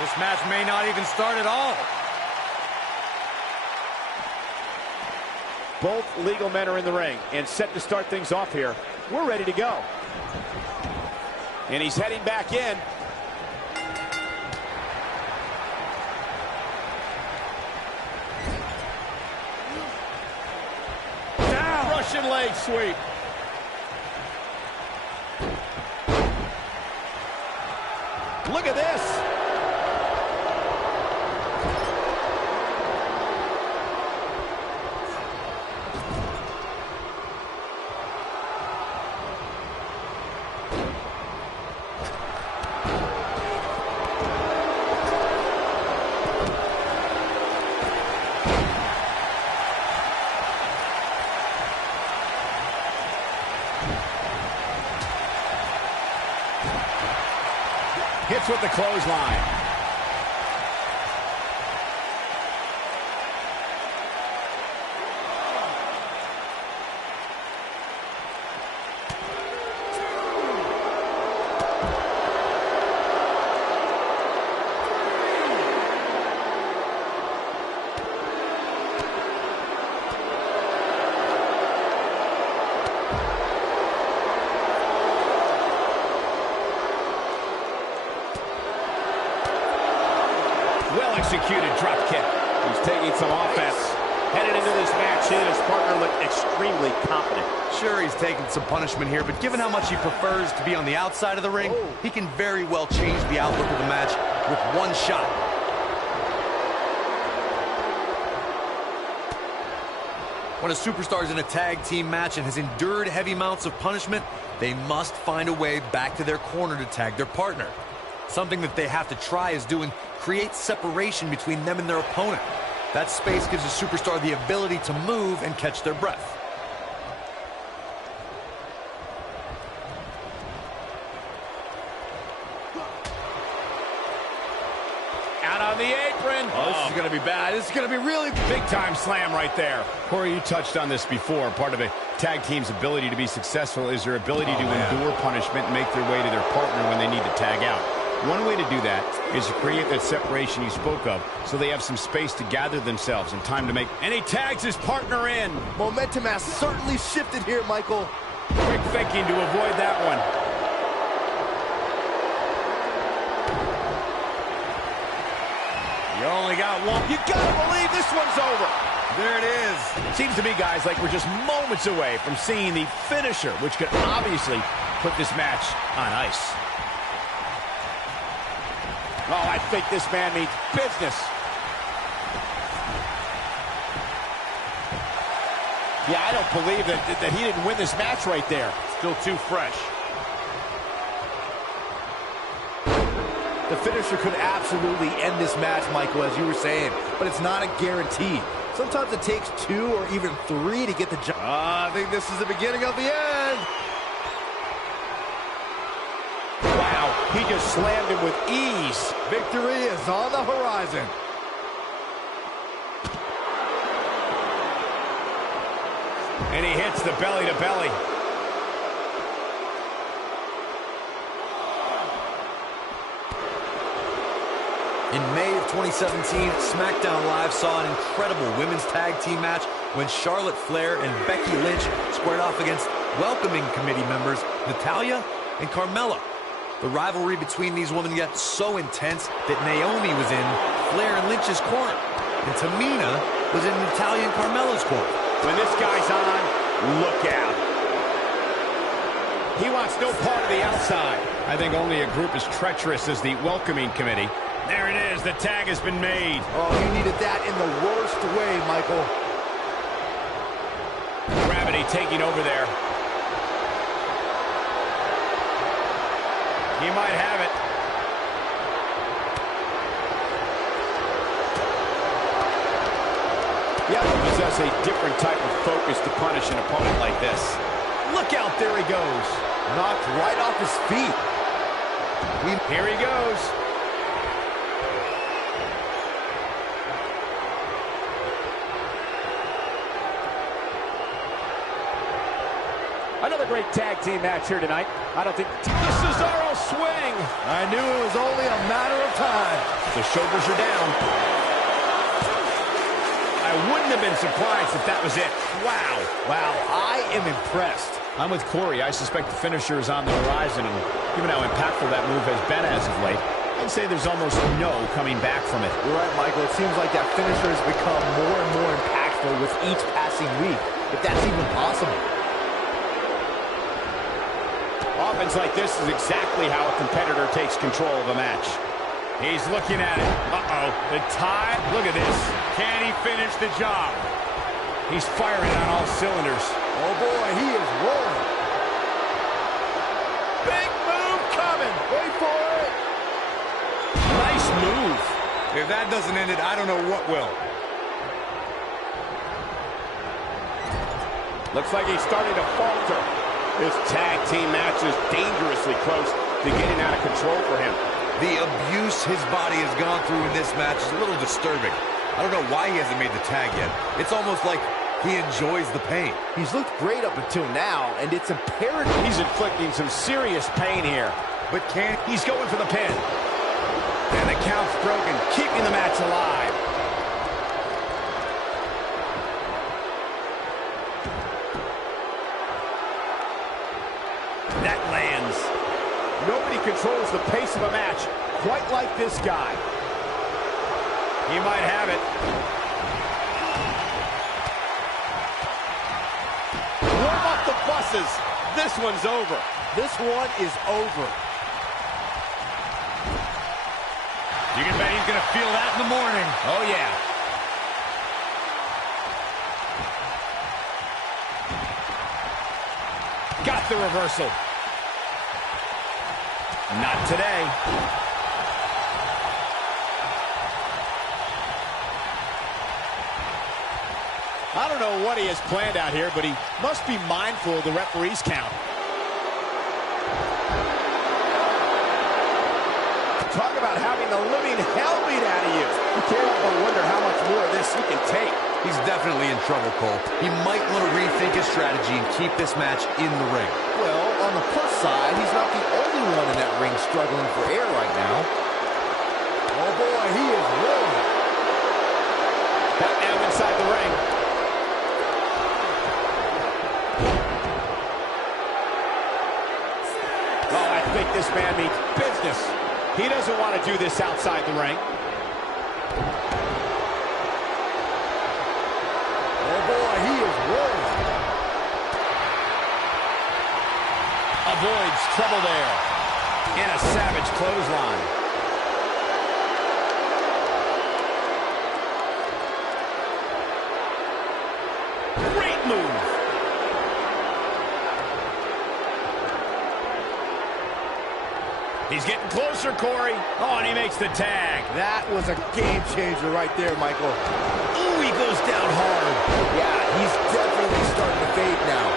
This match may not even start at all. Both legal men are in the ring and set to start things off here. We're ready to go. And he's heading back in. Russian leg sweep. Look at this. Hits with the clothesline. Well-executed drop kick. He's taking some offense. Headed into this match, he and his partner look extremely confident. Sure, he's taking some punishment here, but given how much he prefers to be on the outside of the ring, he can very well change the outlook of the match with one shot. When a superstar is in a tag team match and has endured heavy amounts of punishment, they must find a way back to their corner to tag their partner. Something that they have to try is doing create separation between them and their opponent. That space gives a superstar the ability to move and catch their breath. Out on the apron. Oh, this is going to be bad. This is going to be really big-time slam right there. Corey, you touched on this before. Part of a tag team's ability to be successful is their ability to endure punishment and make their way to their partner when they need to tag out. One way to do that is to create that separation you spoke of, so they have some space to gather themselves and time to make. And he tags his partner in. Momentum has certainly shifted here, Michael. Quick thinking to avoid that one. You only got one. You gotta believe this one's over. There it is. Seems to me, guys, like we're just moments away from seeing the finisher, which could obviously put this match on ice. Oh, I think this man means business. Yeah, I don't believe that he didn't win this match right there. Still too fresh. The finisher could absolutely end this match, Michael, as you were saying, but it's not a guarantee. Sometimes it takes 2 or even 3 to get the job. I think this is the beginning of the end. Wow, he just slammed him with ease. Victory is on the horizon. And he hits the belly to belly. In May of 2017, SmackDown Live saw an incredible women's tag team match when Charlotte Flair and Becky Lynch squared off against welcoming committee members Natalya and Carmella. The rivalry between these women got so intense that Naomi was in Flair and Lynch's corner, and Tamina was in Natalya and Carmella's corner. When this guy's on, look out. He wants no part of the outside. I think only a group as treacherous as the welcoming committee. There it is. The tag has been made. Oh, you needed that in the worst way, Michael. Gravity taking over there. He might have it. You have to possess a different type of focus to punish an opponent like this. Look out, there he goes. Knocked right off his feet. Here he goes. Another great tag team match here tonight. I don't think the Cesaro swing. I knew it was only a matter of time. The shoulders are down. I wouldn't have been surprised if that was it. Wow. Wow, I am impressed. I'm with Corey. I suspect the finisher is on the horizon, and given how impactful that move has been as of late, I'd say there's almost no coming back from it. You're right, Michael. It seems like that finisher has become more and more impactful with each passing week, if that's even possible. Offense like this is exactly how a competitor takes control of a match. He's looking at it. Uh-oh. The tie. Look at this. Can he finish the job? He's firing on all cylinders. Oh, boy, he is rolling. Big move coming. Wait for it. Nice move. If that doesn't end it, I don't know what will. Looks like he's starting to falter. This tag team match is dangerously close to getting out of control for him. The abuse his body has gone through in this match is a little disturbing. I don't know why he hasn't made the tag yet. It's almost like he enjoys the pain. He's looked great up until now, and it's imperative. He's inflicting some serious pain here. But he's going for the pin. And the count's broken, keeping the match alive. That lands. Nobody controls the pace of a match quite like this guy. He might have it. Warm up the buses. This one's over. This one is over. You can bet he's going to feel that in the morning. Oh, yeah. Got the reversal. Not today. I don't know what he has planned out here, but he must be mindful of the referee's count. Talk about having the living hell beat out of you. You can't help but wonder how much more of this he can take. He's definitely in trouble, Cole. He might want to rethink his strategy and keep this match in the ring. Well, on the plus side, he's not the only one in that ring struggling for air right now. Oh, boy, he is rolling. Back now inside the ring. Oh, I think this man means business. He doesn't want to do this outside the ring. Oh, boy, he is rolling. Avoids trouble there. In a savage clothesline. Great move. He's getting closer, Corey. Oh, and he makes the tag. That was a game changer right there, Michael. Ooh, he goes down hard. Yeah, he's definitely starting to fade now.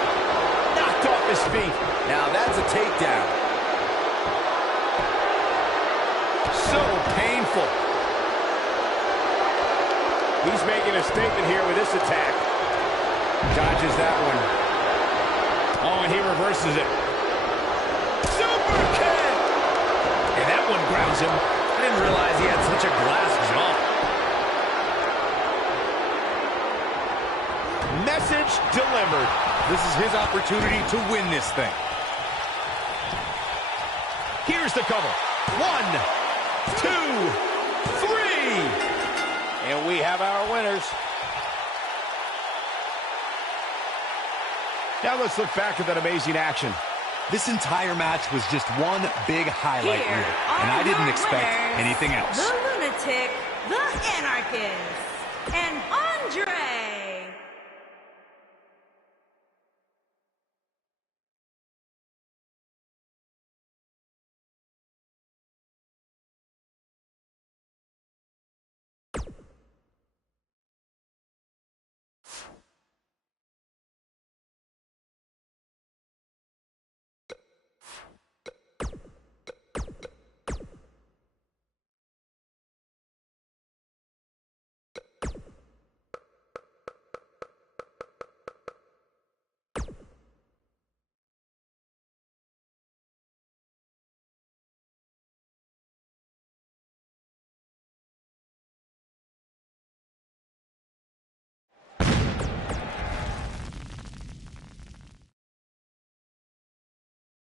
Knocked off his feet. Now that's a takedown. So painful. He's making a statement here with this attack. Dodges that one. Oh, and he reverses it. Super kick! And that one grounds him. I didn't realize he had such a glass jaw. Message delivered. This is his opportunity to win this thing. Here's the cover. 1, 2, 3. And we have our winners. Now let's look back at that amazing action. This entire match was just one big highlight reel, and I didn't expect anything else. The Lunatic, the Anarchist, and Andre.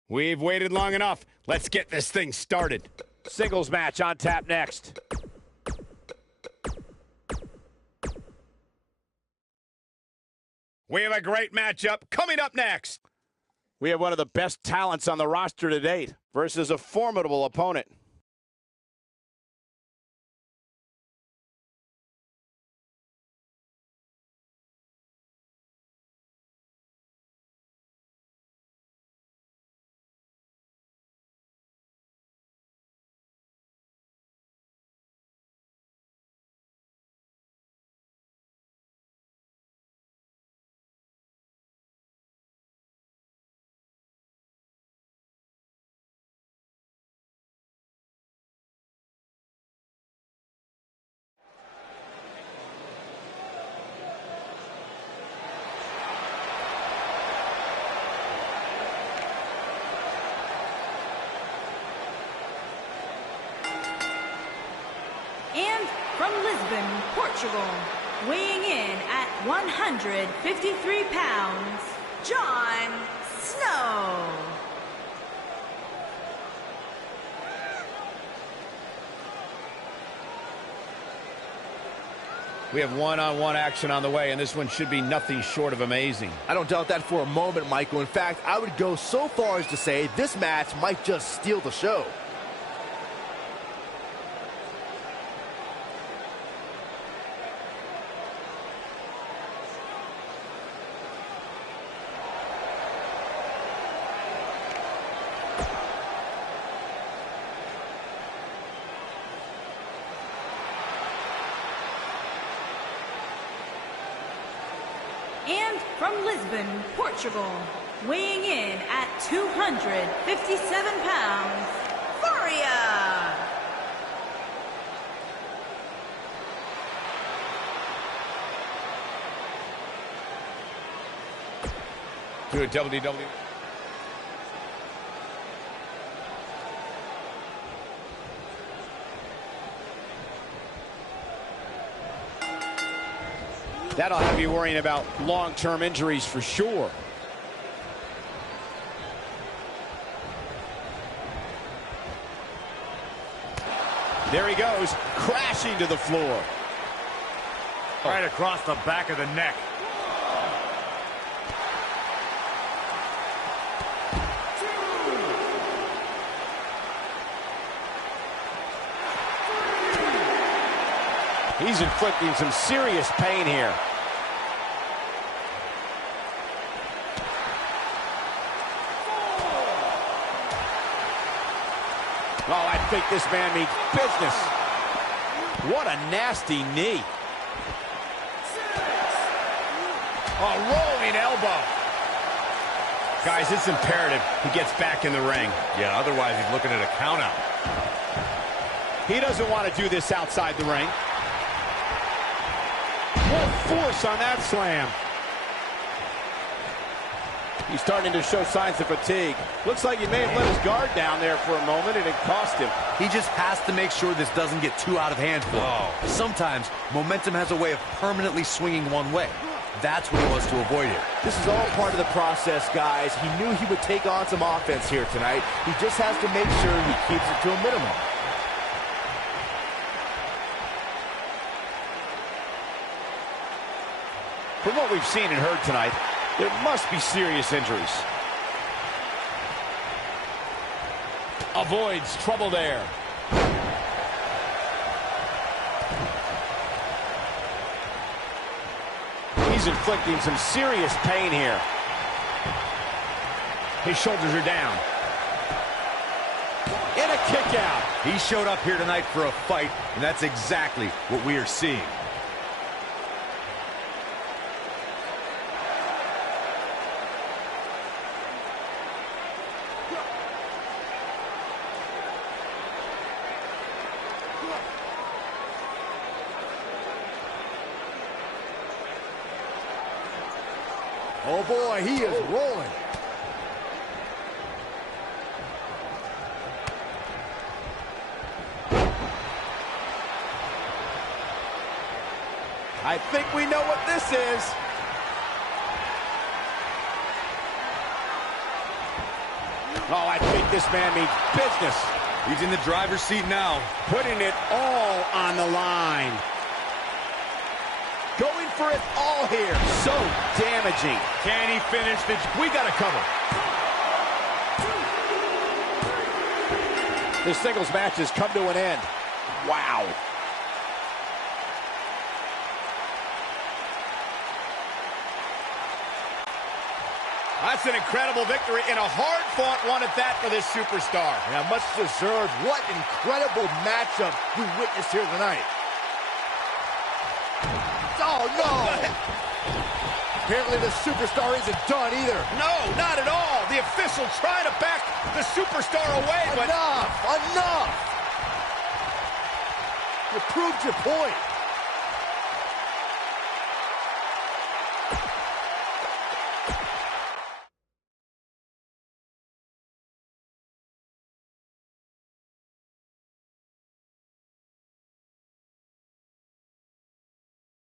We've waited long enough. Let's get this thing started. Singles match on tap next. We have a great matchup coming up next. We have one of the best talents on the roster to date versus a formidable opponent. And from Lisbon, Portugal, weighing in at 153 pounds, Jon Snow. We have one-on-one action on the way, and this one should be nothing short of amazing. I don't doubt that for a moment, Michael. In fact, I would go so far as to say this match might just steal the show. And from Lisbon, Portugal, weighing in at 257 pounds, Faria. To a WW. That'll have you worrying about long-term injuries for sure. There he goes, crashing to the floor. Right across the back of the neck. He's inflicting some serious pain here. Oh, I think this man means business. What a nasty knee. A rolling elbow. Guys, it's imperative he gets back in the ring. Yeah, otherwise he's looking at a count out. He doesn't want to do this outside the ring. What force on that slam. He's starting to show signs of fatigue. Looks like he may have let his guard down there for a moment, and it cost him. He just has to make sure this doesn't get too out of hand for him. Sometimes, momentum has a way of permanently swinging one way. that's what he wants to avoid here. This is all part of the process, guys. He knew he would take on some offense here tonight. He just has to make sure he keeps it to a minimum. From what we've seen and heard tonight, there must be serious injuries. Avoids trouble there. He's inflicting some serious pain here. His shoulders are down. And a kick out. He showed up here tonight for a fight, and that's exactly what we are seeing. Oh boy, he is rolling. I think we know what this is. Oh, I think this man means business. He's in the driver's seat now. Putting it all on the line. Going for it all here. So damaging. Can he finish this? We got to cover. This singles match has come to an end. Wow. That's an incredible victory and a hard-fought one at that for this superstar. Yeah, much deserved. What incredible matchup we witnessed here tonight. Oh, no! Apparently the superstar isn't done either. No, not at all. The official trying to back the superstar away, but... Enough! You proved your point.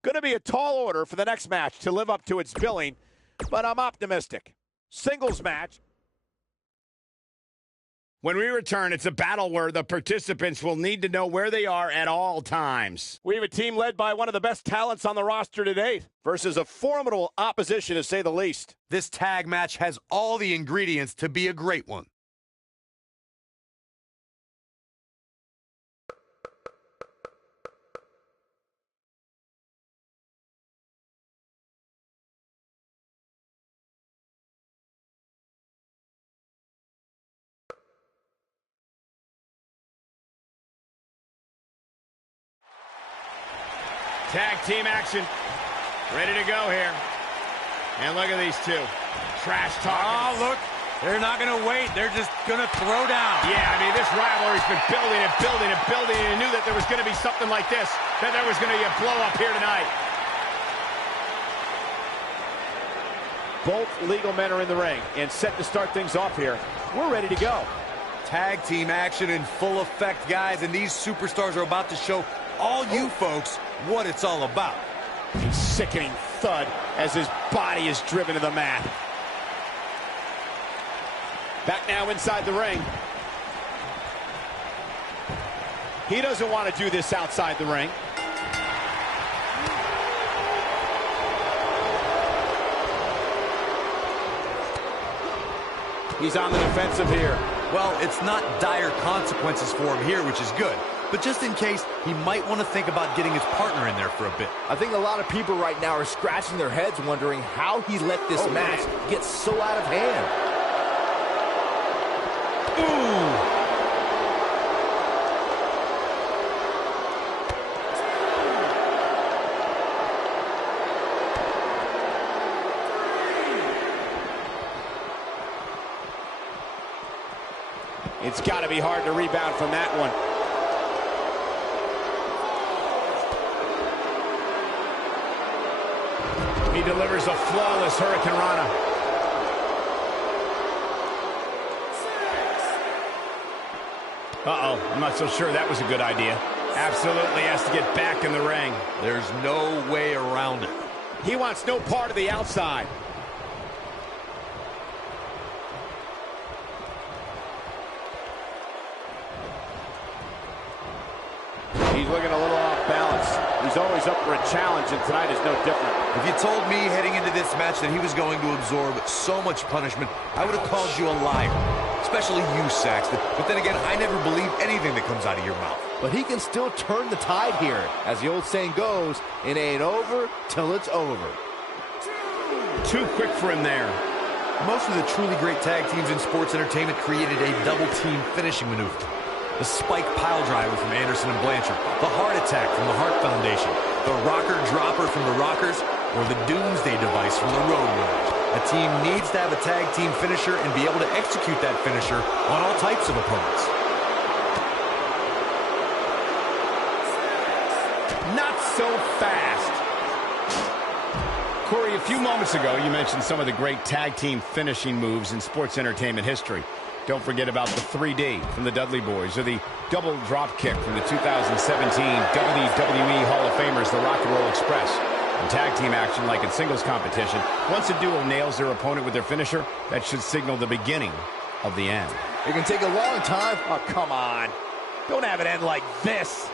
Going to be a tall order for the next match to live up to its billing, but I'm optimistic. Singles match. When we return, it's a battle where the participants will need to know where they are at all times. We have a team led by one of the best talents on the roster to date versus a formidable opposition, to say the least. This tag match has all the ingredients to be a great one. Tag team action. Ready to go here. And look at these two. Trash talking. Oh, look. They're not going to wait. They're just going to throw down. Yeah, I mean, this rivalry's been building and building and building, and you knew that there was going to be something like this, that there was going to be a blow-up here tonight. Both legal men are in the ring and set to start things off here. We're ready to go. Tag team action in full effect, guys, and these superstars are about to show all you folks what it's all about. A sickening thud as his body is driven to the mat. Back now inside the ring. He doesn't want to do this outside the ring. He's on the defensive here. Well, it's not dire consequences for him here, which is good. But just in case, he might want to think about getting his partner in there for a bit. I think a lot of people right now are scratching their heads wondering how he let this match get so out of hand. It's got to be hard to rebound from that one. He delivers a flawless hurricanrana. Uh-oh, I'm not so sure that was a good idea. Absolutely has to get back in the ring. There's no way around it. He wants no part of the outside. He's looking a little off balance. He's always up for a challenge, and tonight is no different. If you told me heading into this match that he was going to absorb so much punishment, I would have called you a liar. Especially you, Saxton. But then again, I never believe anything that comes out of your mouth. But he can still turn the tide here. As the old saying goes, it ain't over till it's over. Too quick for him there. Most of the truly great tag teams in sports entertainment created a double-team finishing maneuver. The spike pile driver from Anderson and Blanchard, the heart attack from the Hart Foundation, the rocker dropper from the Rockers, or the doomsday device from the Road Warriors. A team needs to have a tag team finisher and be able to execute that finisher on all types of opponents. Not so fast. Corey, a few moments ago, you mentioned some of the great tag team finishing moves in sports entertainment history. Don't forget about the 3D from the Dudley Boys, or the double drop kick from the 2017 WWE Hall of Famers, the Rock and Roll Express. In tag team action, like in singles competition, once a duo nails their opponent with their finisher, that should signal the beginning of the end. It can take a long time. Oh, come on. Don't have it end like this.